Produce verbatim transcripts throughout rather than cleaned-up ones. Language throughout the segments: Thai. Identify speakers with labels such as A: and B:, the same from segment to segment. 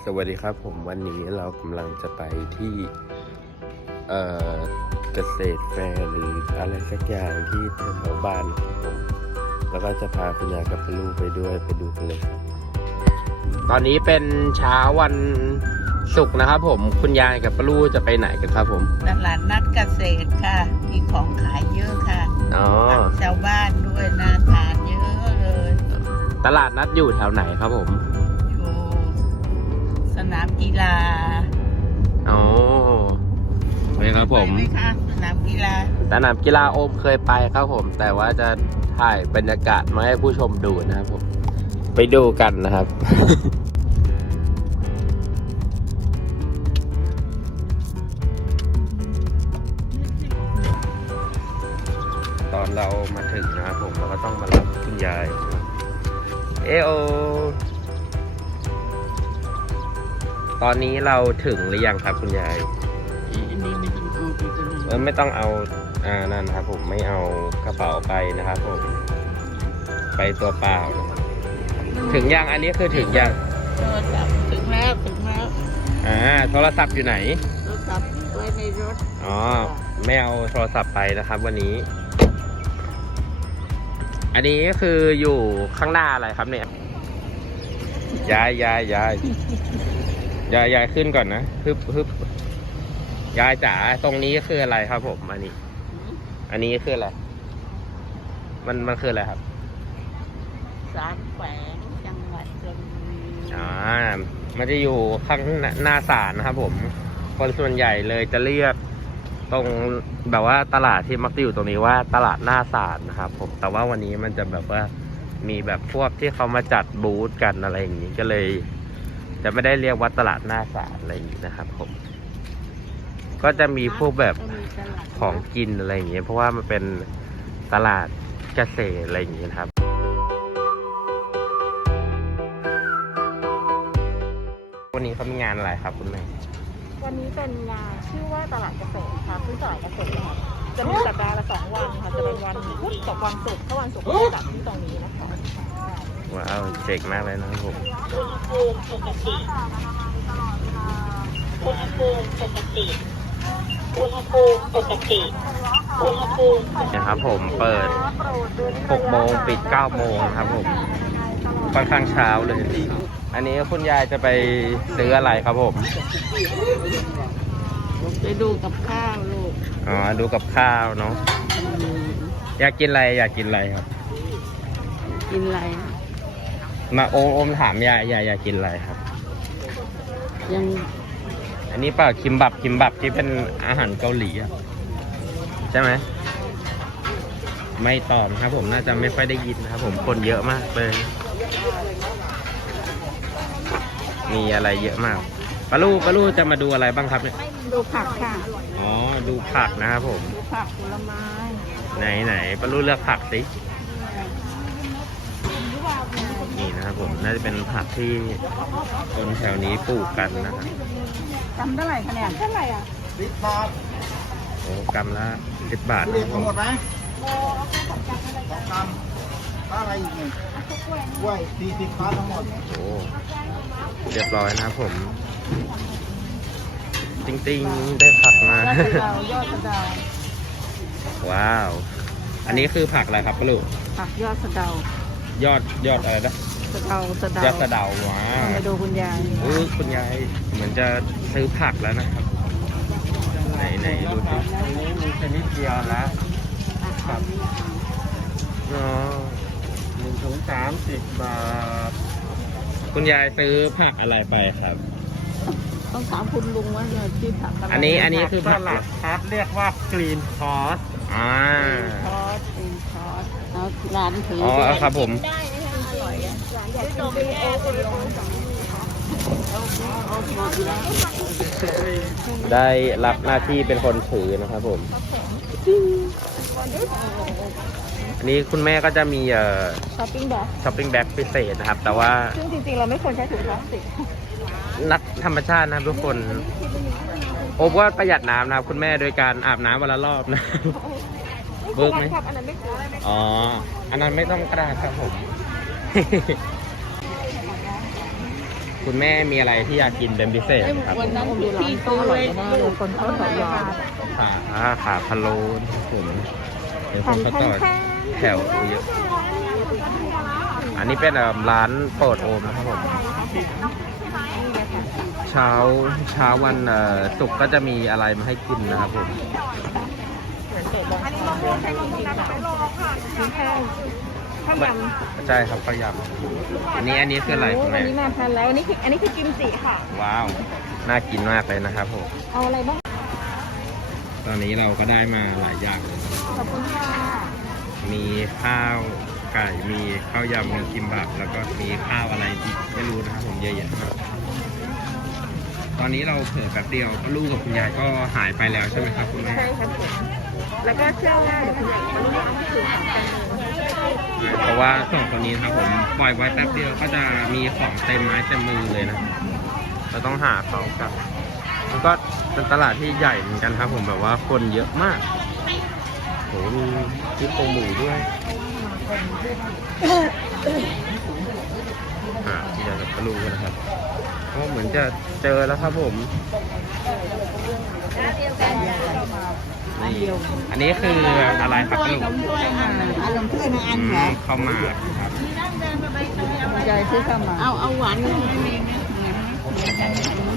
A: สวัสดีครับผมวันนี้เรากำลังจะไปที่เอ่อเกษตรแฟร์หรืออะไรสักอย่างที่แถวๆบ้านครับผมแล้วก็จะพาคุณยายกับลูกไปด้วยไปดูกันเลยครับตอนนี้เป็นเช้าวันศุกร์นะครับผมคุณยายกับลูกจะไปไหนกันครับผม
B: ตลาดนัดเกษตรค่ะมีของขายเยอะค่ะอ๋อชาวบ้านด้วยน่าทานเยอะเลย
A: ตลาดนัดอยู่แถวไหนครับผม
B: อยู่สนามกีฬา
A: อ๋อไปครับผม
B: ไปไหมคะสนามกีฬา
A: สนามกีฬาโอมเคยไปครับผมแต่ว่าจะถ่ายบรรยากาศมาให้ผู้ชมดูนะครับผมไปดูกันนะครับ ตอนเรามาถึงนะครับผมเราก็ต้องมารับคุณยายเอโอตอนนี้เราถึงหรือยังครับคุณยาย
B: อันนี้ไม่ต้องเอาไปตัวนี้
A: เออไม่ต้องเอาอ่านั่นครับผมไม่เอากระเป๋าไปนะครับผมไปตัวเปล่านะครับถึงยังอันนี้คือถึงยัง
B: โทรศัพท์ถึงแล้วถึงแล้ว
A: อ่าโทรศัพท์อยู่ไหน
B: โทรศัพท์ไว้ในรถ
A: อ๋อไม่เอาโทรศัพท์ไปนะครับวันนี้อันนี้คืออยู่ข้างหน้าอะไรครับเนี่ยยายยายยายยายยายขึ้นก่อนนะฮึบฮึบยายจ๋าตรงนี้คืออะไรครับผมอันนี้อันนี้คืออะไรมันมันคืออะไรครับ
B: ศาลแขวงจังหวัดชลบุรี
A: อ่ามันจะอยู่ข้างหน้าศาลนะครับผมคนส่วนใหญ่เลยจะเรียกตรงแบบว่าตลาดที่มักจะอยู่ตรงนี้ว่าตลาดหน้าศาลนะครับผมแต่ว่าวันนี้มันจะแบบว่ามีแบบพวกที่เขามาจัดบูธกันอะไรอย่างนี้ก็เลยจะไม่ได้เรียกว่าตลาดหน้าศาลอะไรอย่างนี้นะครับผมก็จะมีพวกแบบของกินอะไรอย่างเงี้ยเพราะว่ามันเป็นตลาดเกษตรอะไรอย่างงี้นะครับวันนี้เขามีงานอะไรครับคุณแม่
C: วันนี้เป็นงานชื่อว่าตลาดเกษตรค่ะคือตลาดเกษตรค่ะจะมีสัปดาห์ละสองวันค่ะจะเป็นวันพุธกับวันศุกร์ถ้าวันศุกร์ก็จะจัดที่ตรงนี้นะคะ
A: ว้าวเจ๋งมากเลยนะครับผม
C: อุณหภูมิปกติอุณหภูมิปกติอุณหภูมิปกติ
A: นะครับผมเปิดหกโมงปิดเก้าโมงครับผมค่อนข้างเช้าเลยอันนี้คุณยายจะไปซื้ออะไรครับผม
B: ไปดูกับข้าวลูก
A: อ๋อดูกับข้าวเนาะอยากกินอะไรอยากกินอะไรครับ
B: กินอะไร
A: มาโอมถามยายยายอยากกินอะไรครับ
B: ยัง
A: อันนี้เปล่าคิมบับคิมบับที่เป็นอาหารเกาหลีอ่ะใช่ไหมไม่ตอบครับผมน่าจะไม่ค่อยได้ยินนะครับผมคนเยอะมากเลยมีอะไรเยอะมากปาลูปาลูจะมาดูอะไรบ้างครับเนี่ย
B: ดูผักค่ะ
A: อ๋อดูผักนะครับผม
B: ดูผักผลไม้
A: ไหนไหนปาลูเลือกผักสินี่นะครับผมน่าจะเป็นผักที่คนแถวนี้ปลูกกันนะครับ
B: กำเท่าไหร่คะเนี่ยเท่าไหร่อ่ะ
A: สิบบาทโอ้กำละสิบบาท
D: นะครับหมดไหมสองกำอะไรอีกหนึ่งกล้วยสี่สิบบาททั้งหมด
A: โอ้เรียบร้อยนะครับผมจริงๆได้ผักมาย
B: อดสะเดายอดสะเดา
A: ว้าวอันนี้คือผักอะไรครับปลูก
B: ผักยอดสะเดาย
A: อดยอดอะไรนะ
B: สะเดาสะเดาย
A: อดสะเดาว้า
B: มาดูคุณยาย
A: โอ้คุณยายเหมือนจะซื้อผักแล้วนะครับไหนไหนดูสิมีชนิดเดียวแล้วครับอ๋อหนึ่งถุงสามสิบบาทคุณยายซื้อผักอะไรไปครับ
B: ต้องถามคุณลุงว่าเนี่ยที่ผักอะไร
A: อันนี้อันนี้คือผัก
D: ครับเรียกว่ากรีนคอส
A: อ่า
B: คอสกรีนคอสเอาร้านถือ
A: อ๋อครับผม
C: ได้นะคะอร่อยอ่ะร้านใหญ่โตเป็นโอเป็นโอ
A: ได้รับหน้าที่เป็นคนถือนะครับผมอันนี้คุณแม่ก็จะมีเอ่อ
C: ช้อปปิ้งแบ็ค
A: ช้อปปิ้งแบ็คพิเศษนะครับแต่ว่า
C: ซึ่งจริงๆเราไม่ควรใช้ถุงพลาสติก
A: นักธรรมชาตินะครับทุกคนโอ้ว่าประหยัดน้ำนะครับคุณแม่โดยการอาบน้ำวันละรอบนะเบิร์กไหมอ๋ออันนั้นไม่ต้องกระดาษครับผมคุณแม่มีอะไรที่อยากกินเป็นพิเศษไหมครับ
B: วันนั้นพี่
C: ต้
B: ซื้
C: อง
B: อ
C: อร่อ
B: ไว้
C: ยแน่เลยคนเขาต่อยาว
A: ขาขาพะโล้นะครับผมเดี๋ยวผมก็ต่อแถวเยอะอันนี้เป็นเอ่อร้านโปรดโอมนะครับผมเช้าเช้าวันเอ่อศุกร์ก็จะมีอะไรมาให้กินนะครับผม
C: อันนี้มะม่วงใช้มะม่วงน้ำไปรอค่ะชิ้นแห้งข้าวยำ
A: ใช่ครับข้าวยำอันนี้อันนี้คืออะไรคุณ
C: อั
A: แม่
C: นนี้มาทันแล้วอันนี้คืออันนี้คือกิมจิค่ะ
A: ว้าวน่ากินมากเลยนะครับผม
C: เอาอะไรบ้าง
A: ตอนนี้เราก็ได้มาหลายอย่างเลย
C: ขอบคุณค่ะ
A: มีข้าวไก่มีข้าวยำมีกิมบับแล้วก็มีข้าวอะไรอีกไม่รู้นะครับผมเยอะแยะมากตอนนี้เราเผลอแป๊บเดียวลูกกับคุณยายก็หายไปแล้วใช่ไหมครับคุณแม่
C: ใช่ครับผมแล้วก็เชื่อว่าเดี๋ยวคุณยายจะรู้ว่าที่คือของกันเลย
A: เพราะว่าสองคนนี้นะครับผมปล่อยไว้แป๊บเดียวก็จะมีของเต็มไม้เต็มมือเลยนะเราต้องหาเขากันมันก็เป็นตลาดที่ใหญ่เหมือนกันครับผมแบบว่าคนเยอะมากโหมีที่โครงหมูด้วยอ่าที่เราจะรู้กันนะครับก็เหมือนจะเจอแล้วครับผมนี่อันนี้คืออะไรครับลุง
B: ถ้วยมาอารมณ์ถ้วยมาอันเหรอ
A: เข้ามาครับ
B: ยายซื้อเข้ามาเอาเอาหวานไม่มีไหมเหมือนกัน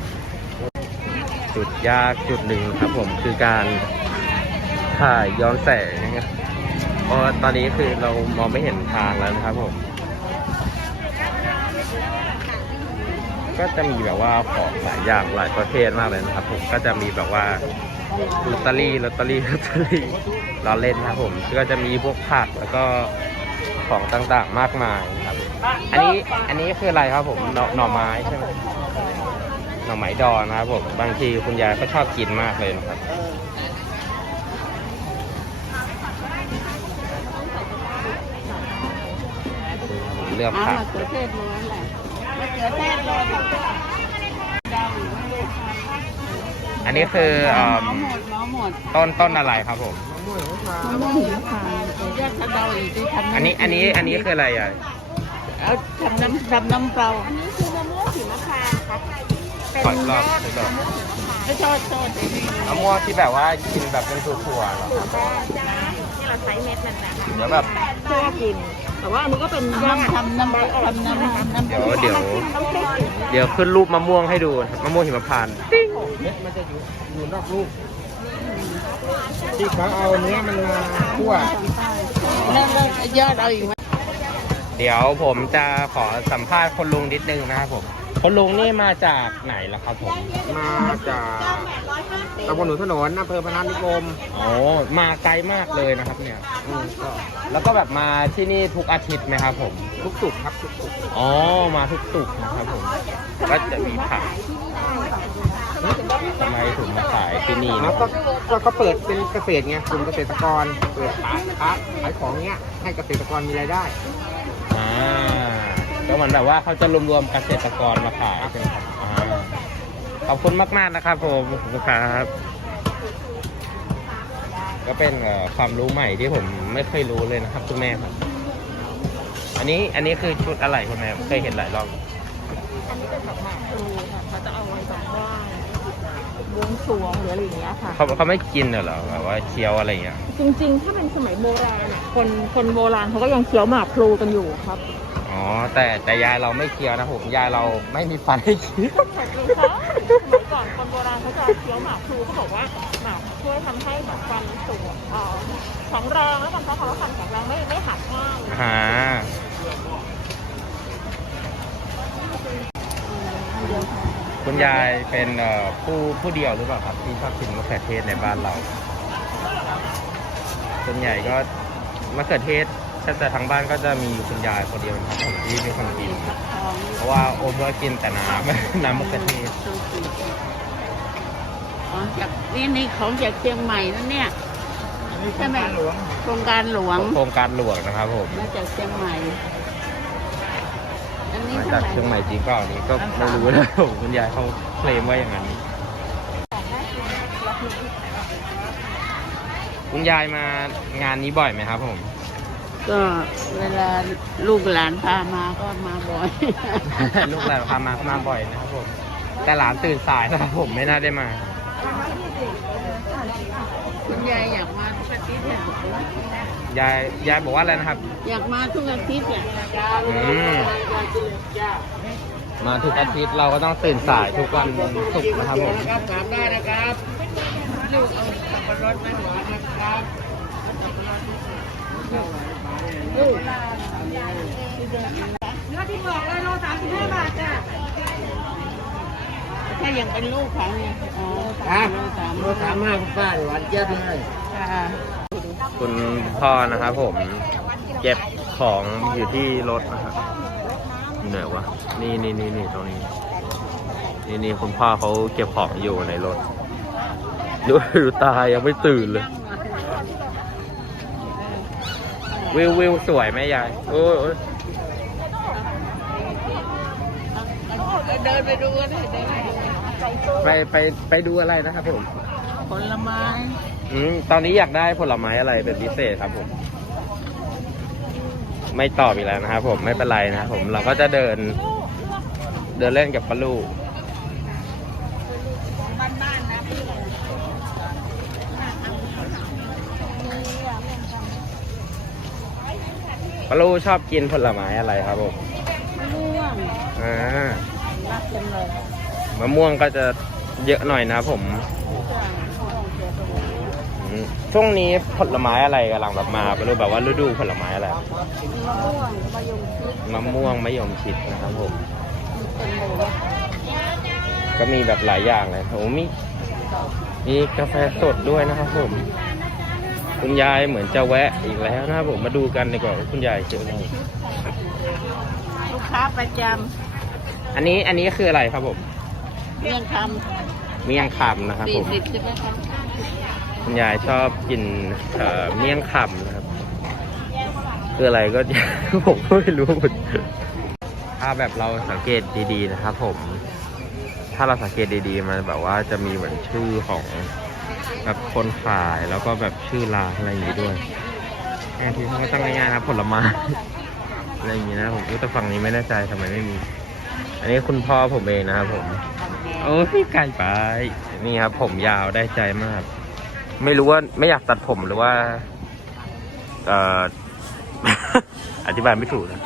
A: จุดยากจุดหนึ่งครับผมคือการถ่ายย้อนแสงนะครับเพราะตอนนี้คือเรามองไม่เห็นทางแล้วนะครับผมก็จะมีแบบว่าของหลายอย่างหลายประเภทมากเลยนะครับผมก็จะมีแบบว่าลอตเตอรี่ลอตเตอรี่ลอตเตอรี่เราเล่นนะครับผมก็จะมีพวกผักแล้วก็ของต่างๆมากมายนะครับอันนี้อันนี้คืออะไรครับผมหน่อหน่อไม้ใช่ไหมหน่อไม้ดองนะครับผมบางทีคุณยายก็ชอบกินมากเลยนะครับเลือก
B: เอา
A: ผัก
B: มะเขือเทศล้วนแหละมะเขือเทศโรยกับดาวอีกไม่ได้
A: อันนี้คือ
B: หม
A: เอ่
B: อ
A: อ
B: หมดหมอหมด
A: ต้นต้นอะไรครับผม
B: มะม่วงหิมพานต์แยกกระเดาอีกที่ทำ
A: อันนี้อันนี้อันนี้คืออะไรอ่ะ
B: เอาทำน้ำทำน้ำเปล่า
C: อันนี้คือมะม่วงหิมพานต์ค่ะเป็น
A: ขอร
C: ย
A: อ
C: อบ ด
A: ขอรอบ
B: ไม่โทษโทษไอ้นี่
A: มะม่วงที่แบบว่ากินแบบเป็นถั่วๆเหรอ
C: สูตรแรกนะที่เราใช้เม็ดมันนะคะ
A: เดี๋ยวแบบ
C: เพื่อกิน แต่ว่าอันนี้ก็เป็นยอด
B: ทำน้ำทำน้ำน้ำ
A: เดี๋ยวเดี๋ยว
C: ต้องเทศ
A: เดี๋ยวขึ้นรูปมะม่วงให้ดูมะม่วงหิมพานต์ติ๊งเม็ดมันจะอยู่อยู่นอกรูปที่เขาเอาเนื้อมันมาคั่ว
B: แล้วแล้วยอดเอาอีกไหม
A: เดี๋ยวผมจะขอสัมภาษณ์คนลุงนิดนึงนะครับผมคนลุงนี่มาจากไหนล่ะครับผม
D: มาจากตำบลหนุนถนนอำเภอพนัสนิคม
A: อ๋อมาไกลมากเลยนะครับเนี่ยอืมก็แล้วก็แบบมาที่นี่ทุกอาทิตย์ไหมครับผม
D: ทุกสุกครับทุกสุก
A: อ๋อ มาทุกสุกร์นะครับผม ก็จะมีผักทำไมถึงมาขายที่นี่
D: แล้
A: นะ
D: วก็ก็ก็เปิดเป็นเกษตรไงกลุ่มเกษตรกรเปิดขายขายขายของเนี้ยให้เกษตรกรมีรายได้
A: อ่าก็เหมือนแบบว่าเขาจะรวมๆเกษตรกรมาขายใช่ไหมครับอ่าขอบคุณมากๆนะครับผมขอบคุณครับก็เป็นเอ่อความรู้ใหม่ที่ผมไม่เคยรู้เลยนะครับคุณแม่ครับ อันนี้อันนี้คือชุดอะไรคุณแม่เคยเห็นหลายรอบ
C: อันนี้เป็นแบบหมากพลูค่ะเขาจะเอาไว้แบบไหว้บวงสรวงหรืออะไรอย่างเงี้ยค่ะ
A: เขาเขาไม่กินเหรอแบบว่าเคี้ยวอะไรอย่างเงี้ย
C: จริงๆ ถ้าเป็นสมัยโบราณเนี่ยคนคนโบราณเขาก็ยังเคี้ยวหมากพลูกันอยู่ครับ
A: อ๋อแต่แต่ยายเราไม่เคี้ยวนะผมยายเราไม่มีฟันให้เคี้ยว
C: แต่จริงๆเขาสมัยก่อนคนโบราณเขาจะเคี้ยวหมากพลูเขาบอกว่าหมากช่วยทำให้แบบฟันสูงเอ่อแข็งแรงแล้วกันเพราะคำว่าฟันแข็งแรงไม่ไม่หักง่าย
A: ฮะคุณยายเป็นเอ่อผู้ผู้เดียวหรือเปล่าครับที่ชอบกินมะเขือเทศในบ้านเราส่วนใหญ่ก็มะเขือเทศแทบจะทั้งบ้านก็จะมีอยู่คุณยายคนเดียวนะครับผมที่เป็นคนกิน เพราะว่าโอมก็กินแต่น้ำ น้ำมะเขือเทศ
B: อ๋อจากนี่นี่ของจากเชียงใหม่นั่นเนี่ยใช่ไหมโครงการหลวง
A: โครงการหลวงนะครับผม
B: มาจากเชียงใหม่อันนี้
A: มา
B: เท่า
A: จาก
B: ไหร่
A: เชียงใหม่จริงเปล่านี่ก็ไม่รู้นะผมคุณยายเขาเคลมว่าอย่างนั้นคุณยายมางานนี้บ่อยไหมครับผม
B: ก็เวลาลูกหลานพามาก็มาบ่อย
A: ลูกหลานพามาก็มาบ่อยนะครับผมแต่หลานตื่นสายนะครับผมไม่น่าได้มา
B: คุณยายอยากมาทุกอาทิตย์เนี่ย
A: ยายยายบอกว่าอะไรนะครับ
B: อยากมาทุกอาทิตย์เนี่ย
A: อืมมาทุกอาทิตย์เราก็ต้องตื่นสายทุกวันศุกร์นะครับผม
B: ครับถามได้นะครับลูกเอาสับปะรดมาหวานนะครับลูก
C: เนื้อที่บอกเลยโลสามสิบห้าบาทจ้ะ
B: ถ้ายังเป็นลูกเขาเนี่ยอ๋อ
D: ฮะ
B: สาม
D: รถสามห้าคุณป้าหวานเจี๊ยบเลย
B: ค่ะ
A: คุณพ่อนะครับผมเก็บของอยู่ที่รถนะครับเหนื่อยวะนี่นี่นี่นี่ตรงนี้นี่นี่คุณพ่อเขาเก็บของอยู่ในรถดูดูตายังไม่ตื่นเลย วิววิวสวยไหมยายโอ้ยโอ้ย
B: เดินไปดูกันเลยเดินไปดู
A: ไปไปไปดูอะไรนะครับผม
B: ผลไม้
A: อืมตอนนี้อยากได้ผลไม้อะไรเป็นพิเศษครับผม ไม่ตอบอีกแล้วนะครับผมไม่เป็นไรนะครับผมเราก็จะเดิน เดินเล่นกับปลาลูก
B: บ้านๆนะพี่
A: ปลาลูกชอบกินผลไม้อะไรครับผม
B: มะม่วง
A: อ่า
B: รักจังเลย
A: มะม่วงก็จะเยอะหน่อยนะครับผม
B: จ้ะม่วงเสียตัว
A: อืมช่วงนี้ผลไม้อะไรกำลังแบบมาไม่รู้แบบว่าฤดูผลไม้อะไร
B: มะม่วงมะยงชิด
A: มะม่วงมะยมชิดนะครับผม
B: เป็นหมู
A: ก็มีแบบหลายอย่างเลยโอ้มีมีกาแฟสดด้วยนะครับผม คุณยายเหมือนจะแวะอีกแล้วนะครับผมมาดูกันดีกว่าว่าคุณยายเจออะไร
B: ลูกค้าประจ
A: อันนี้อันนี้คืออะไรครับผม
B: ำเมี่ยงค
A: เมี่ยงคำนะค
B: ำ
A: รับ
B: สี่
A: ผม
B: สิบใช่ไหมคะ
A: คุณยายชอบกินเอ่อเมี่ยงคำนะครับคืออะไรก็ ผมก็ไม่รู้เหมือนกันถ้าแบบเราสังเกตดีๆนะครับผม ถ้าเราสังเกตดีๆมันแบบว่าจะมีเหมือนชื่อของแบบคนขายแล้วก็แบบชื่อร้านอะไรอย่างนี้ด้วยแอบที่เขาก็ตั้งง่ายๆนะผลไม้ อะไรอย่างนี้นะผมแต่ฝั่งนี้ไม่แน่ใจทำไมไม่มี อันนี้คุณพ่อผมเองนะครับผม โอ้ยไกลไปนี่ครับผมยาวได้ใจมาก ไม่รู้ว่าไม่อยากตัดผมหรือว่า เอ่อ อธิบายไม่ถูกนะ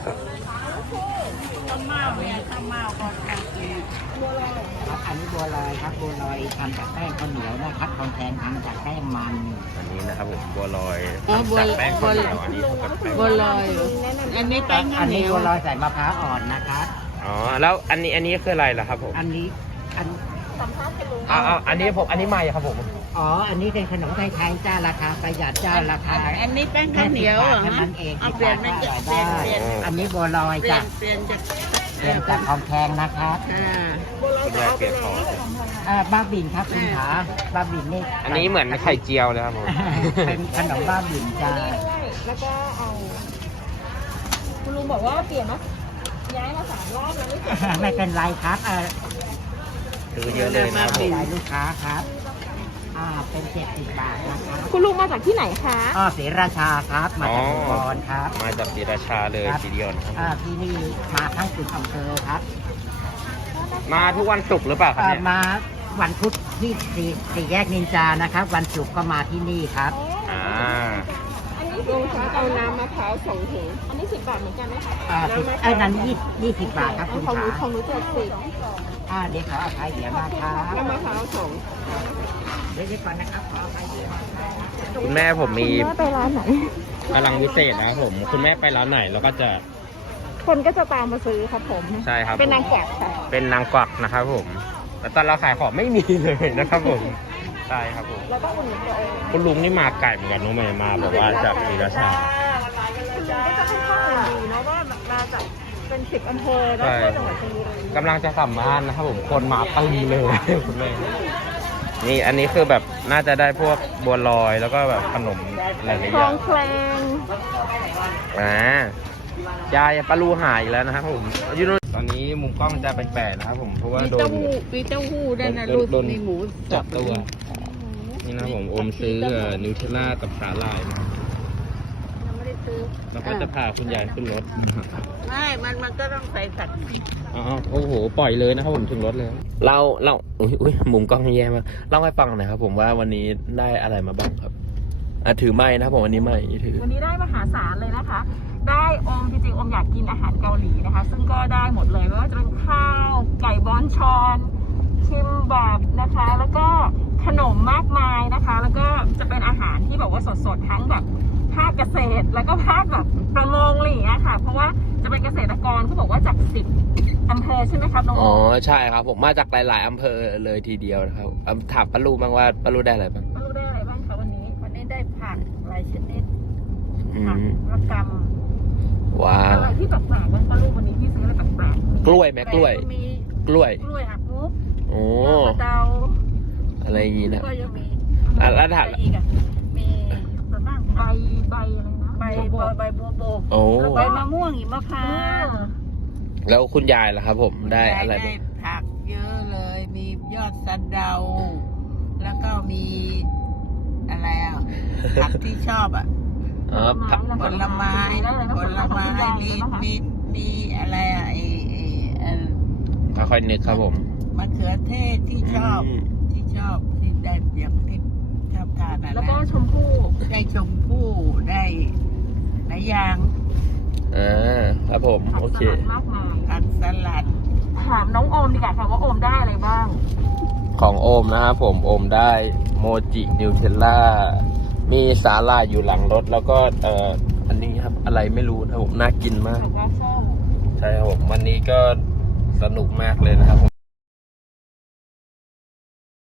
B: ข้าวเม่าเนี่ยข้าวเม่าก็ทำกิน
D: อันนี้บัวลอยครับบัวลอยทำจากแป้งข้าวเหนียวนะครับทองแทนทำจากแป้งมัน
A: อันนี้นะครับผมบัวลอย
B: อ๋อบัว
A: จากแป้งข้าวเหนียวอันนี้จากแป้ง
B: บัวลอยเหรออันนี้แป้งข้า
D: อั
B: วน เหนี
D: นี้
B: ยว
D: บัวลอยใส่มะพร้าวอ่อนนะครับ
A: อ๋อแล้วอันนี้อันนี้คืออะไรล่ะครับผม
D: อันนี้อัน
A: อ๋ออันนี้ผมอันนี้ไม่ครับผม
D: อ๋ออันนี้เป็นขนมไทยๆจ้าราคาประหยัดจ้าราคา
B: อันนี้แป้งข้าวเหนียวเหรอ
D: แค่
B: ฮะ
D: นั้นเอง
B: เอาเปลี่ยนไม่จะเปลี่ยนเปลี่ยน
D: อันนี้บัวลอย
B: เปลี่ย
D: จ้ะ
B: นเปลี่ยนจาก
D: เปลี่ยนจากทองแทงนะครับ
B: อ่า
A: คุณยายเปลี่ยนของ
D: อ่าบ้าบินครับคุณขาบ้าบินนี่
A: อันนี้เหมือนไข่เจียวเลยครับผม
D: เป็นขนมบ้าบินจ้า
C: แล้วก็เอาคุณลุงบอกว่าเปลี่ยนมาย้ายมาสามรอบแล้วไม่เปลี่ยน
D: ไม่เป็นไรครับเออ
A: ซื้อเยอะเลยนะครับผม
D: ได้ลูกค้าครับอ่าเป็นเจ็ดสิบบาทนะครับ
C: คุณลุงมาจากที่ไหนคะ
D: อ๋อศรีราชาครับมาจากอุบลครับ
A: มาจากศรีราชาเลย
D: ครับ
A: ทีเดียวนะครับ
D: อ่าที่นี่มาทั้งสิบอำเภอครับ
A: มาทุกวันศุกร์หรือเปล่าครับ
D: เอ่อ
A: เนี่ย
D: มาวันพุธที่สี่สี่แยกนินจานะครับ วันศุกร์ก็มาที่นี่ครับ
A: อ่า
C: อันนี้ลุงคะเอาน้ำมะพร้าวสองถุงอันนี้สิบบาทเหมือนกันไหมคะ
D: อ่าสิบเอ้ยนั้นยี่ยี่สิบบาทครับคุณ
C: ของห
D: ขา
C: นูของหนูเจ็ดสิบ
D: อ่าเดี๋ยวขออภัยเดี๋ยวมาครับ
C: น้ำมะพร้าวสอง
D: เดี๋ยวเดี๋ยวก่อนนะครับขออภัยเดี๋ยว
A: คุณแม่ผมมี
C: คุณแม่ไปร้านไหน
A: พลังวิเศษนะครับผม คุณแม่ไปร้านไหนเราก็จะ
C: คนก็จะตามมาซื้อครับผม
A: ใช่ครับ
C: เป็นนางกวักค่ะ
A: เป็นนางกวักนะครับผม แต่ตอนเราขายของไม่มีเลยนะครับผม ใช่ครับผม
C: แล้วก็อุ่นนตัวเอง
A: คุณลุงนี่มาไก่เหมือนกันน้องเมย์มาแบบว่าจากศรีราชา
C: คุณลุงก็จะให้ข้อมูลดีเนาะว่ามาจากเป็นสิบอำเภอแล้วทั่วจังหวัดชลบุรี
A: กำลังจะสัมภาษณ์นะครับผม คนมาตึมเลย คุณแม่นี่อันนี้คือแบบน่าจะได้พวกบัวลอยแล้วก็แบบขนมหลายๆอ
C: ทอย่าง งแคลง
A: อ่ายายปลาลูหายอีกแล้วนะครับผมอยูโนนตอนนี้มุมกล้องจะแปลกๆนะครับผมเพราะว่า
B: มี
A: โด
B: เต้าน หู้มีเต้าหู้ด้วยนะ
A: โดน
B: ลูก
A: โดน
B: มีหมู
A: จับตัว นี่นะครับผมโอมซื้อนิวเทลล่ากับสาหร่ายมา
B: ยังไม่ได้จซื้อ
A: แล้วก็จะพาคุณยายขึ้นรถ
B: ไม่ มันมันก็ต้องใส่สัตว์
A: อ๋อโอ้โหปล่อยเลยนะครับผมถึงรถเลยเราเราอุ้ยอุ้ยมุมกล้องแย่มากเล่าให้ฟังหน่อยครับผมว่าวันนี้ได้อะไรมาบ้างครับอ่ะถือไม้นะครับผมวันนี้ไม้ถือ
C: วันนี้ได้มหาศาลเลยนะคะ ได้อมจริงๆอมอยากกินอาหารเกาหลีนะคะ ซึ่งก็ได้หมดเลยไม่ว่าจะเป็นข้าวไก่บอนชอนคิมบับนะคะ แล้วก็ขนมมากมายนะคะ แล้วก็จะเป็นอาหารที่แบบว่าสดๆทั้งแบบภาคเกษตรแล้วก็ภาคแบบประมงอะไรอย่างเงี้ยค่ะ เพราะว่าจะเป็นเกษตรกรเขาบอกว่าจากสิบอำเภอใช่ไหมครับน้อง
A: อ๋
C: โอ
A: อ
C: ม
A: ใช่ครับผมมาจากหลายๆอำเภอเลยทีเดียวนะครับอ่ะถามป้าลูบ้างว่าป้าลูได้อะไรบ้าง
C: ไม่รู้ได้อะไรบ้างคะวันนี้
B: วันนี้ได้ผักหลายชนิด
A: อื
B: ผัก
A: ม
B: ระก
A: ว้าว
C: อะไรที่แปลกๆบ้างป้าลูกวันนี้ที่ซื้ออะไรแปลก
A: กล้วยไหม
B: ำ
A: กล้วย
B: แต่มี
A: กล้วย
B: กล้วยหักมุก
A: โอ้
B: ยอดมะเดา
A: อะไรอย่างงี้นะ
B: ก็ยังมี
A: อ่ะแล้วถาม
B: อะไรอีกอ่ะมีส่วนมาก
C: ๆใบใบอะไรนะ
B: ใบ
C: โบ
B: ใบ
C: ก
B: ใบบัวโบก
A: โอ้
B: ใบมะม่วงหิมพา
C: อ่าน
B: ต์
A: แล้วคุณยายล่ะครับผมได้อะไร
B: ได้
A: บ้าง
B: ผักเยอะเลย มียอดสะเดา แล้วก็มีอะไรอ่ะ ผักที่ชอบอ่ะ
A: อ๋อผัก
B: ผลไม้ ผลไม้ มี มี มีอะไรอ่ะไอ้ไอ้เอ่อ
A: ค่อยๆนึกครับผม
B: มะเขือเทศที่ชอบ
A: ม
B: ที่ชอบ ที่ได้อย่างที่ชอบทานอ่ะ
C: แล้ว
B: นะ
C: ก็ชมพู่
B: ได้ชมพู่ได้หลายอย่าง
A: อ่าครับผม
C: ผัก
A: โอ
C: ส
A: เค
C: ลัดมากมาย
B: ผักสลัด
C: ถามน้องโอมดีกว่าค่ะว่าโอมได้อะไรบ้าง
A: ของโอมนะครับผมโอมได้โมจินิวเทลล่ามีสาลายอยู่หลังรถ แล้วก็เอ่ออันนี้ครับอะไรไม่รู้นะครับผมน่ากินมาก
C: กับวาฟเฟิล
A: ใช่ครับผมวันนี้ก็สนุกมากเลยนะครับผม